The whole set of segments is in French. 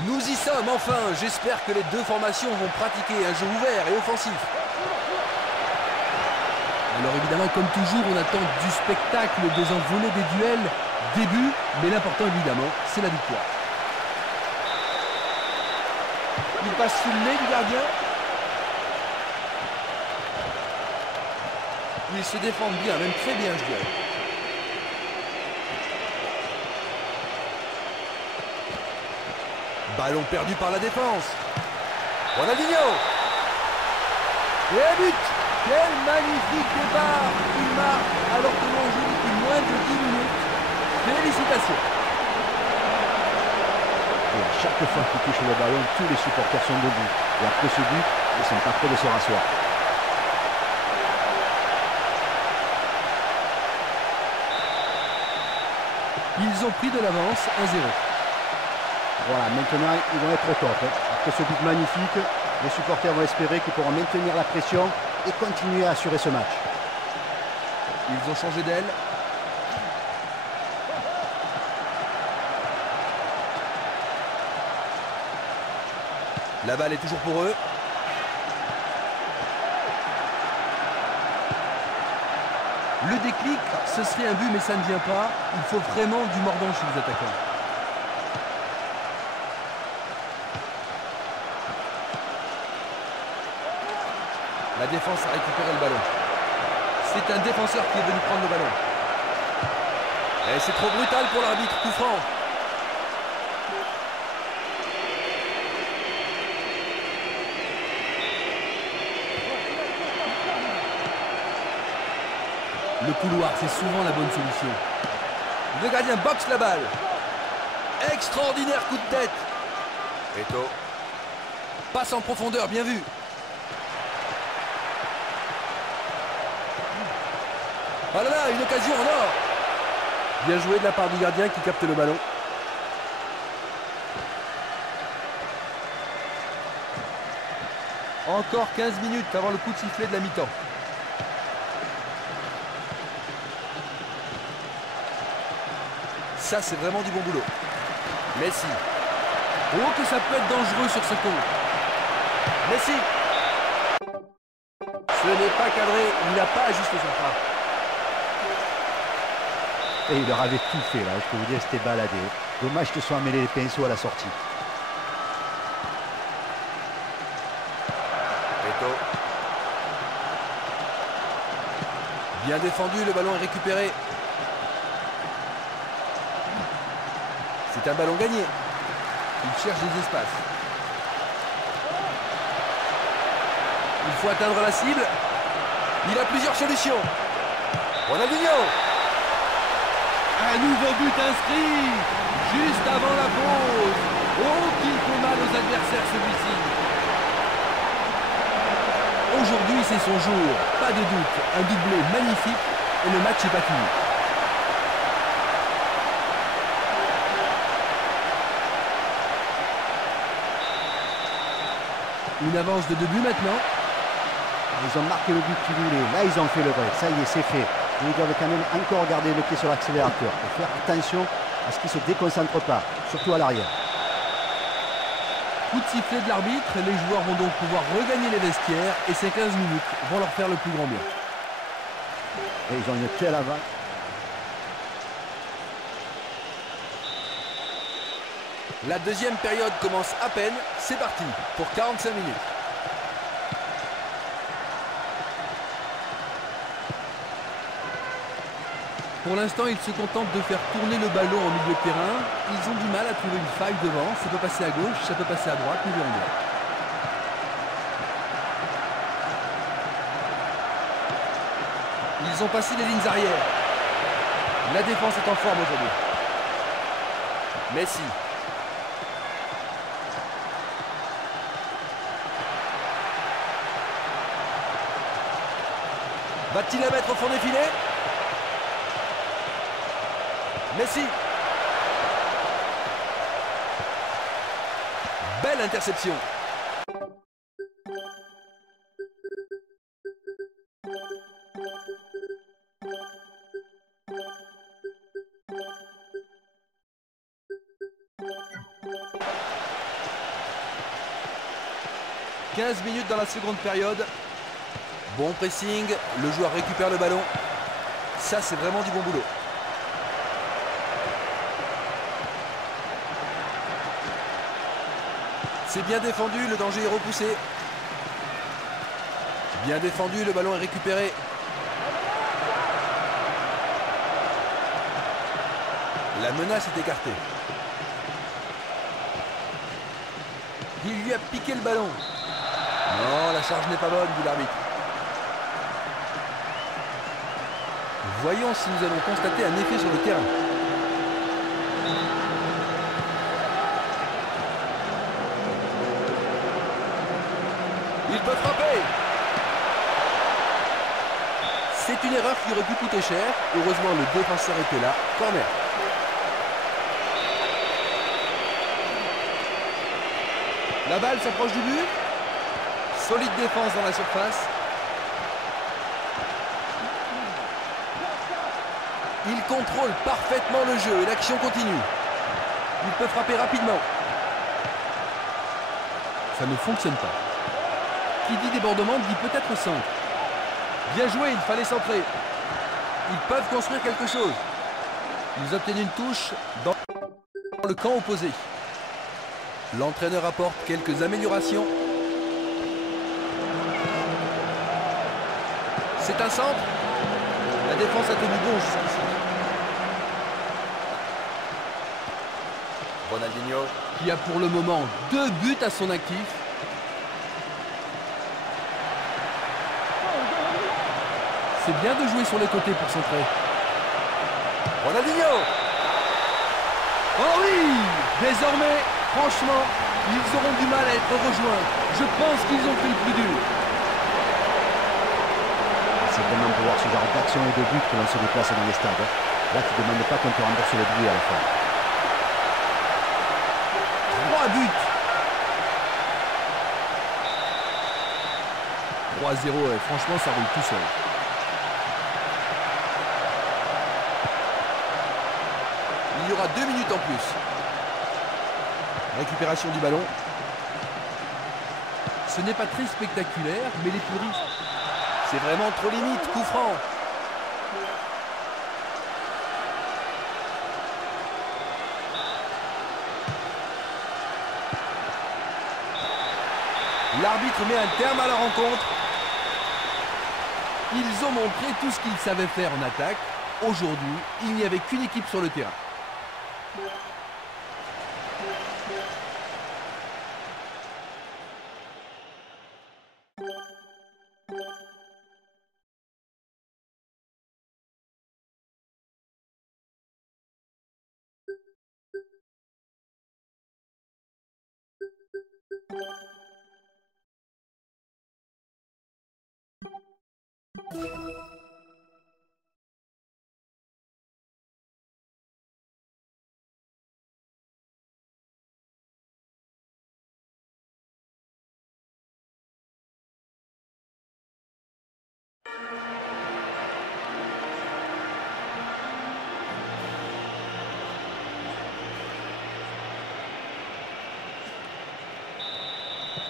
Nous y sommes enfin. J'espère que les deux formations vont pratiquer un jeu ouvert et offensif. Alors évidemment, comme toujours, on attend du spectacle, des envolées, des duels, des buts, mais l'important évidemment, c'est la victoire. Il passe sous le nez du gardien. Ils se défendent bien, même très bien, je dirais. Ballon perdu par la défense. Ronaldinho. Et un but. Quel magnifique départ. Il marque alors que l'on joue depuis moins de 10 minutes. Félicitations. Et à chaque fois qu'il touche le ballon, tous les supporters sont debout. Et après ce but, ils sont pas prêts de se rasseoir. Ils ont pris de l'avance 1-0. Voilà, maintenant, ils vont être au top. Après ce but magnifique, les supporters vont espérer qu'ils pourront maintenir la pression et continuer à assurer ce match. Ils ont changé d'aile. La balle est toujours pour eux. Le déclic, ce serait un but, mais ça ne vient pas. Il faut vraiment du mordant chez les attaquants. La défense a récupéré le ballon. C'est un défenseur qui est venu prendre le ballon. Et c'est trop brutal pour l'arbitre, coup franc. Le couloir, c'est souvent la bonne solution. Le gardien boxe la balle. Extraordinaire coup de tête. Eto. Passe en profondeur, bien vu. Oh là là, une occasion en or. Bien joué de la part du gardien qui capte le ballon. Encore 15 minutes avant le coup de sifflet de la mi-temps. Ça, c'est vraiment du bon boulot. Messi. Oh, que ça peut être dangereux sur ce compte. Messi. Ce n'est pas cadré. Il n'a pas ajusté sa frappe. Et il leur avait tout fait là, je peux vous dire, c'était baladé. Dommage que soit mêlé les pinceaux à la sortie. Eto. Bien défendu, le ballon est récupéré. C'est un ballon gagné. Il cherche des espaces. Il faut atteindre la cible. Il a plusieurs solutions. Ronaldinho. Un nouveau but inscrit. Juste avant la pause. Oh, qu'il fait mal aux adversaires celui-ci. Aujourd'hui, c'est son jour. Pas de doute. Un doublé magnifique. Et le match n'est pas fini. Une avance de 2 buts maintenant. Ils ont marqué le but qu'ils voulaient. Là, ils ont fait le break. Ça y est, c'est fait. Mais ils doivent quand même encore garder le pied sur l'accélérateur. Et faire attention à ce qu'ils ne se déconcentrent pas, surtout à l'arrière. Coup de sifflet de l'arbitre. Les joueurs vont donc pouvoir regagner les vestiaires. Et ces 15 minutes vont leur faire le plus grand bien. Et ils ont une telle avance. La deuxième période commence à peine. C'est parti pour 45 minutes. Pour l'instant, ils se contentent de faire tourner le ballon au milieu de terrain. Ils ont du mal à trouver une faille devant. Ça peut passer à gauche, ça peut passer à droite, nous verrons bien. Ils ont passé les lignes arrière. La défense est en forme aujourd'hui. Messi. Va-t-il la mettre au fond des filets? Messi. Belle interception. 15 minutes dans la seconde période. Bon pressing, le joueur récupère le ballon. Ça, c'est vraiment du bon boulot. C'est bien défendu, le danger est repoussé. Bien défendu, le ballon est récupéré. La menace est écartée. Il lui a piqué le ballon. Non, la charge n'est pas bonne, dit l'arbitre. Voyons si nous allons constater un effet sur le terrain. Il peut frapper. C'est une erreur qui aurait pu coûter cher. Heureusement, le défenseur était là. Corner. La balle s'approche du but. Solide défense dans la surface. Il contrôle parfaitement le jeu et l'action continue. Il peut frapper rapidement. Ça ne fonctionne pas. Qui dit débordement dit peut-être centre. Bien joué, il fallait centrer. Ils peuvent construire quelque chose. Ils obtiennent une touche dans le camp opposé. L'entraîneur apporte quelques améliorations. C'est un centre. La défense a tenu bon jusqu'ici. Ronaldinho, qui a pour le moment 2 buts à son actif. C'est bien de jouer sur les côtés pour centrer. Ronaldinho. Oh oui! Désormais, franchement, ils auront du mal à être rejoints. Je pense qu'ils ont fait le plus dur. C'est vraiment pour voir ce genre d'action et de but que l'on se déplace dans les stades. Là, tu ne demandes pas qu'on te rembourse le billet à la fin. 3 buts. 3-0, et franchement, ça roule tout seul. Il y aura 2 minutes en plus. Récupération du ballon. Ce n'est pas très spectaculaire, mais les puristes... C'est vraiment trop limite, coup franc. L'arbitre met un terme à la rencontre. Ils ont montré tout ce qu'ils savaient faire en attaque. Aujourd'hui, il n'y avait qu'une équipe sur le terrain.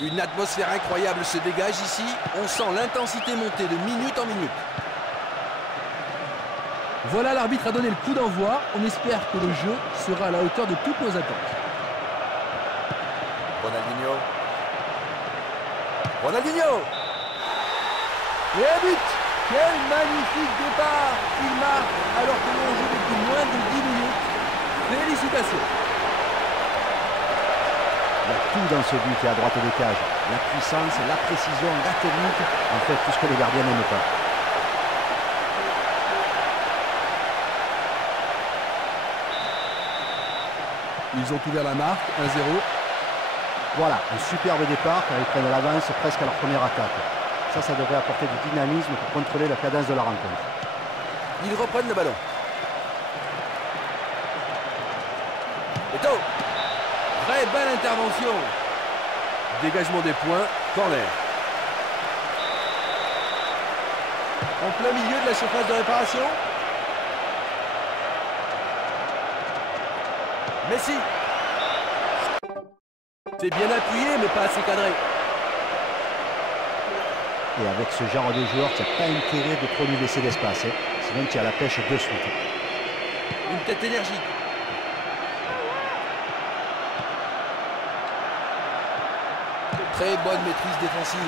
Une atmosphère incroyable se dégage ici. On sent l'intensité monter de minute en minute. Voilà, l'arbitre a donné le coup d'envoi. On espère que le jeu sera à la hauteur de toutes nos attentes. Ronaldinho. Ronaldinho. Et un but. Quel magnifique départ. Il marque alors que l'on joue depuis moins de 10 minutes. Félicitations. Il y a tout dans ce but et à droite des cages. La puissance, la précision, la technique. En fait, tout ce que les gardiens n'aiment pas. Ils ont ouvert la marque, 1-0. Voilà, un superbe départ car ils prennent l'avance presque à leur première attaque. Ça devrait apporter du dynamisme pour contrôler la cadence de la rencontre. Ils reprennent le ballon. Eto'o. Très belle intervention. Dégagement des points, corner. En plein milieu de la surface de réparation. Messi. C'est bien appuyé, mais pas assez cadré. Et avec ce genre de joueur, tu n'as pas intérêt de trop lui laisser d'espace. Hein. Sinon, tu as la pêche de suite. Une tête énergique. Très bonne maîtrise défensive.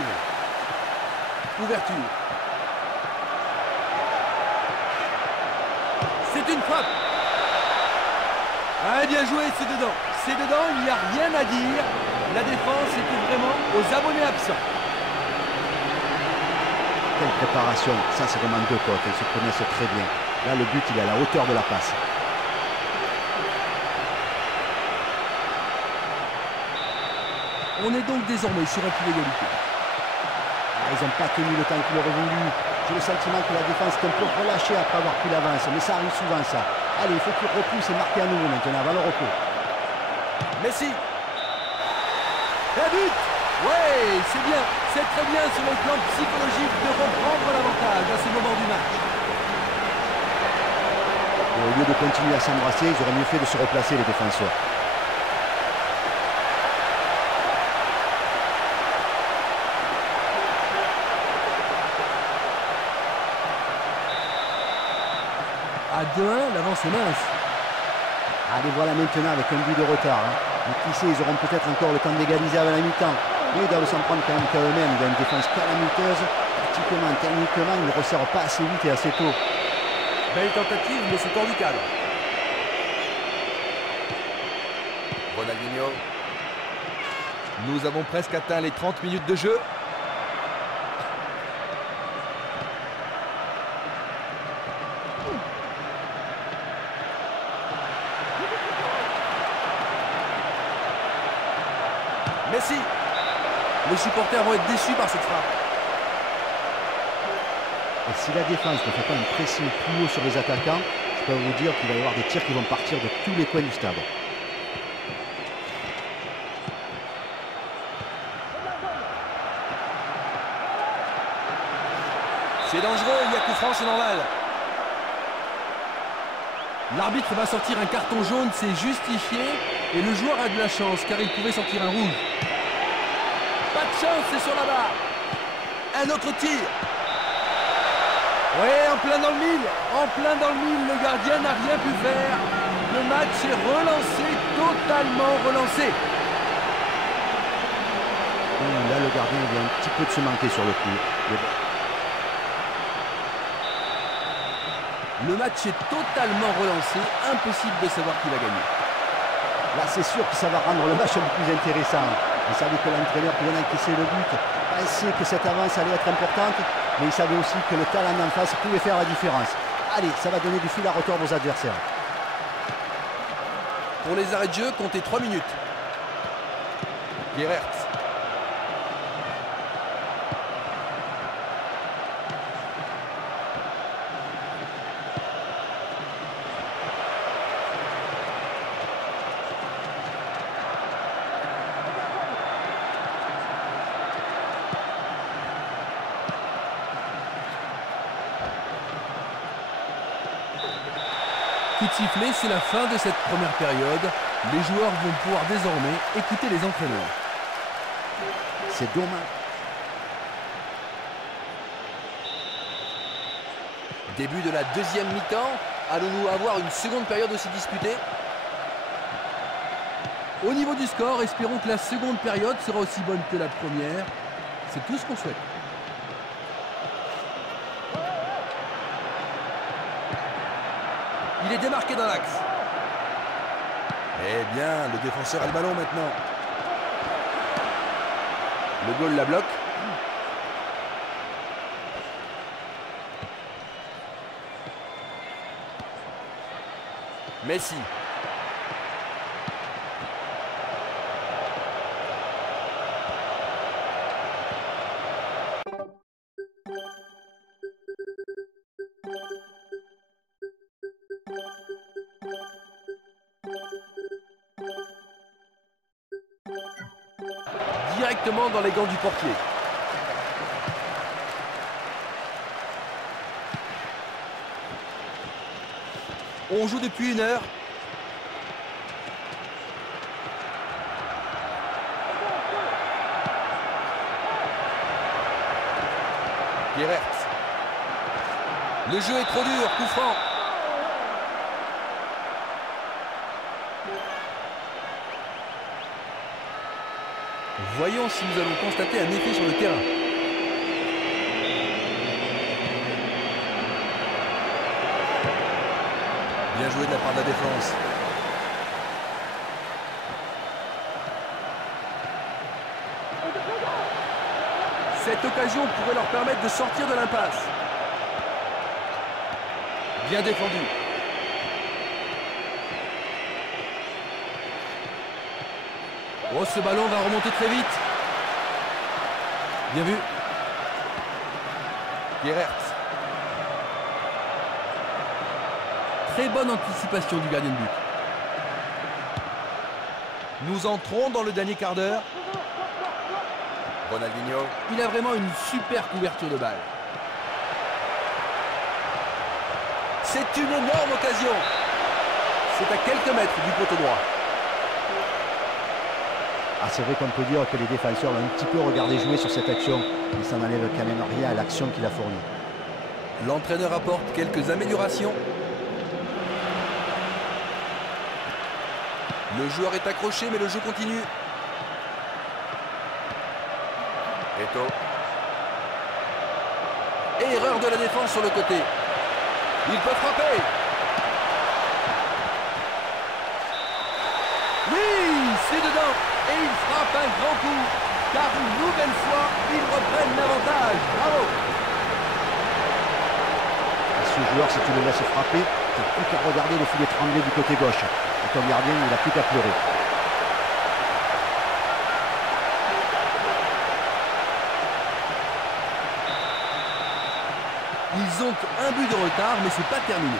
Ouverture. C'est une frappe. Ah, bien joué, c'est dedans. C'est dedans, il n'y a rien à dire. La défense était vraiment aux abonnés absents. Quelle préparation. Ça, c'est vraiment deux côtes. Ils se connaissent très bien. Là, le but, il est à la hauteur de la passe. On est donc désormais sur un pied d'égalité. Ils n'ont pas tenu le temps qu'il aurait voulu. J'ai le sentiment que la défense est un peu relâchée après avoir pris l'avance. Mais ça arrive souvent, ça. Allez, il faut qu'il repousse et marquer à nouveau maintenant, avant le repos. Messi. Un but. Ouais, c'est bien. C'est très bien sur le plan psychologique de reprendre l'avantage à ce moment du match. Et au lieu de continuer à s'embrasser, ils auraient mieux fait de se replacer, les défenseurs. À 2-1, l'avance est mince. Allez, voilà maintenant avec un but de retard. Hein. Mais qui sait, ils auront peut-être encore le temps d'égaliser avant la mi-temps. Mais ils doivent s'en prendre quand même qu'à eux-mêmes. Ils ont une défense calamiteuse. Tactiquement, techniquement, ils ne resserrent pas assez vite et assez tôt. Belle tentative, mais c'est hors du cadre. Ronaldinho. Nous avons presque atteint les 30 minutes de jeu. Messi. Les supporters vont être déçus par cette frappe. Et si la défense ne fait pas un pressing plus haut sur les attaquants, je peux vous dire qu'il va y avoir des tirs qui vont partir de tous les coins du stade. C'est dangereux, il y a coup franc, c'est normal. L'arbitre va sortir un carton jaune, c'est justifié. Et le joueur a de la chance, car il pouvait sortir un rouge. Pas de chance, c'est sur la barre. Un autre tir. Ouais, en plein dans le mille. En plein dans le mille, le gardien n'a rien pu faire. Le match est relancé, totalement relancé. Là, le gardien vient un petit peu de se manquer sur le coup. Le match est totalement relancé, impossible de savoir qui va gagner. Là, c'est sûr que ça va rendre le match un peu plus intéressant. On savait que l'entraîneur qui vient d'encaisser le but pensait que cette avance allait être importante, mais il savait aussi que le talent d'en face pouvait faire la différence. Allez, ça va donner du fil à retordre aux adversaires. Pour les arrêts de jeu, comptez 3 minutes. Guerrert. Coup de sifflet, c'est la fin de cette première période. Les joueurs vont pouvoir désormais écouter les entraîneurs. C'est dommage. Début de la deuxième mi-temps. Allons-nous avoir une seconde période aussi disputée? Au niveau du score, espérons que la seconde période sera aussi bonne que la première. C'est tout ce qu'on souhaite. Il est démarqué dans l'axe. Eh bien, le défenseur a le ballon maintenant. Le goal la bloque. Messi. Directement dans les gants du portier. On joue depuis 1 heure. Guerrero. Le jeu est trop dur, coup franc. Voyons si nous allons constater un effet sur le terrain. Bien joué de la part de la défense. Cette occasion pourrait leur permettre de sortir de l'impasse. Bien défendu. Oh, ce ballon va remonter très vite. Bien vu. Guerrero. Très bonne anticipation du gardien de but. Nous entrons dans le dernier quart d'heure. Ronaldinho. Il a vraiment une super couverture de balle. C'est une énorme occasion. C'est à quelques mètres du poteau droit. Ah, c'est vrai qu'on peut dire que les défenseurs l'ont un petit peu regardé jouer sur cette action. Mais ça n'enlève quand même rien à l'action qu'il a fournie. L'entraîneur apporte quelques améliorations. Le joueur est accroché, mais le jeu continue. Eto. Erreur de la défense sur le côté. Il peut frapper. Oui, c'est dedans. Et il frappe un grand coup. Car une nouvelle fois, ils reprennent l'avantage. Bravo. Ce joueur, si tu le laisses frapper, tu n'as plus qu'à regarder le filet tremblé du côté gauche. Et ton gardien, il n'a plus qu'à pleurer. Ils ont un but de retard, mais c'est pas terminé.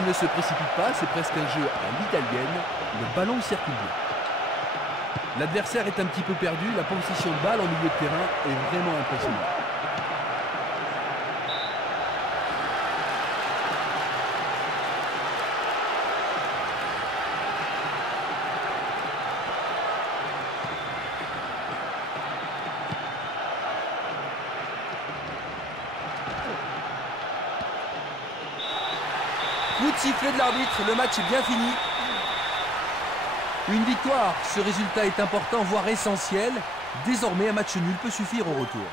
Il ne se précipite pas, c'est presque un jeu à l'italienne. Le ballon circule bien. L'adversaire est un petit peu perdu. La possession de balle en milieu de terrain est vraiment impressionnante. Coup de sifflet de l'arbitre, le match est bien fini. Une victoire, ce résultat est important, voire essentiel. Désormais, un match nul peut suffire au retour.